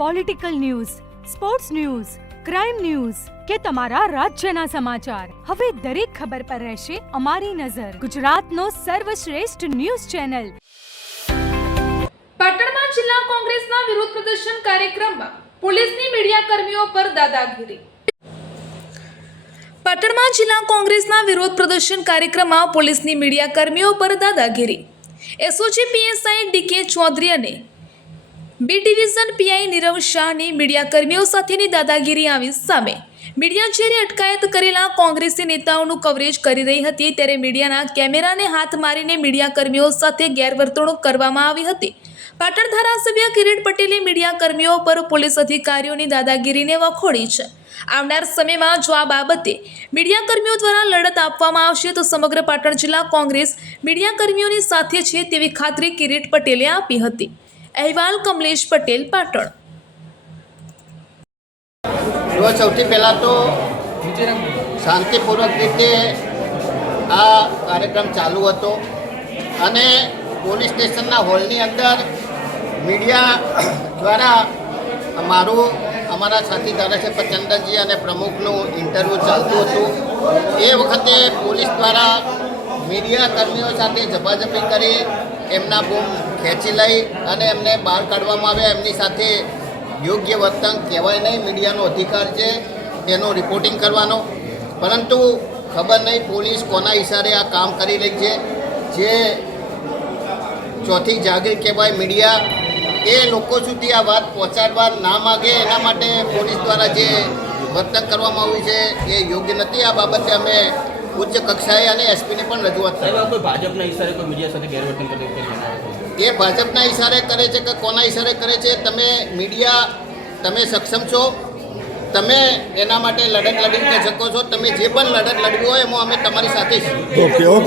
Political news, sports news, crime news કે તમારા રાજ્યના સમાચાર, હવે દરેક ખબર પર રહેશે અમારી નજર. ગુજરાતનો સર્વશ્રેષ્ઠ ન્યૂઝ ચેનલ. પાટણમાં જિલ્લા કોંગ્રેસના વિરોધ પ્રદર્શન કાર્યક્રમમાં પોલીસની મીડિયા કર્મીઓ પર દાદાગીરી. પાટણમાં જિલ્લા કોંગ્રેસના વિરોધ પ્રદર્શન કાર્યક્રમમાં પોલીસની મીડિયા કર્મીઓ પર દાદાગીરી. એસઓજી પીએસઆઈ ડીકે ચૌધરી અને બી ડિવિઝન પીઆઈ નીરવ શાહની મીડિયા કર્મીઓ સાથેની દાદાગીરી આવી સામે. મીડિયા જ્યારે અટકાયત કરેલા કોંગ્રેસી નેતાઓનું કવરેજ કરી રહી હતી ત્યારે મીડિયાના કેમેરાને હાથ મારીને મીડિયા કર્મીઓ સાથે ગેરવર્તણૂક કરવામાં આવી હતી. પાટણ ધારાસભ્ય કિરીટ પટેલે મીડિયા કર્મીઓ પર પોલીસ અધિકારીઓની દાદાગીરીને વખોડી છે. આવનાર સમયમાં જો આ બાબતે મીડિયા કર્મીઓ દ્વારા લડત આપવામાં આવશે તો સમગ્ર પાટણ જિલ્લા કોંગ્રેસ મીડિયા કર્મીઓની સાથે છે તેવી ખાતરી કિરીટ પટેલે આપી હતી. અહેવાલ કમલેશ પટેલ, પાટણ. સૌથી પહેલાં તો શાંતિપૂર્વક રીતે આ કાર્યક્રમ ચાલુ હતો અને પોલીસ સ્ટેશનના હોલની અંદર મીડિયા દ્વારા અમારા સાથી ધારાસભ્ય ચંદનજી અને પ્રમુખનું ઇન્ટરવ્યૂ ચાલતું હતું. એ વખતે પોલીસ દ્વારા મીડિયા કર્મીઓ સાથે ઝપાઝપી કરી એમના બૂમ ખેંચી લઈ અને એમને બહાર કાઢવામાં આવ્યા. એમની સાથે યોગ્ય વર્તન કહેવાય નહીં, મીડિયાનો અધિકાર છે તેનું રિપોર્ટિંગ કરવાનો. પરંતુ ખબર નહીં પોલીસ કોના ઇશારે આ કામ કરી રહી છે. જે ચોથી જાગીર કહેવાય મીડિયા, એ લોકો સુધી આ વાત પહોંચાડવા ના માગે એના માટે પોલીસ દ્વારા જે વર્તન કરવામાં આવ્યું છે એ યોગ્ય નથી. આ બાબતે અમે ઉચ્ચ કક્ષાએ અને એસપીને પણ રજૂઆત કરી. કોઈ ભાજપના ઇશારે કોઈ મીડિયા સાથે ગેરવર્તન કરે એ ભાજપના ઇશારે કરે છે કે કોના ઇશારે કરે છે? તમે મીડિયા, તમે સક્ષમ છો, તમે એના માટે લડત લડી શકો છો. તમે જે પણ લડત લડવી હોય એમાં અમે તમારી સાથે છીએ.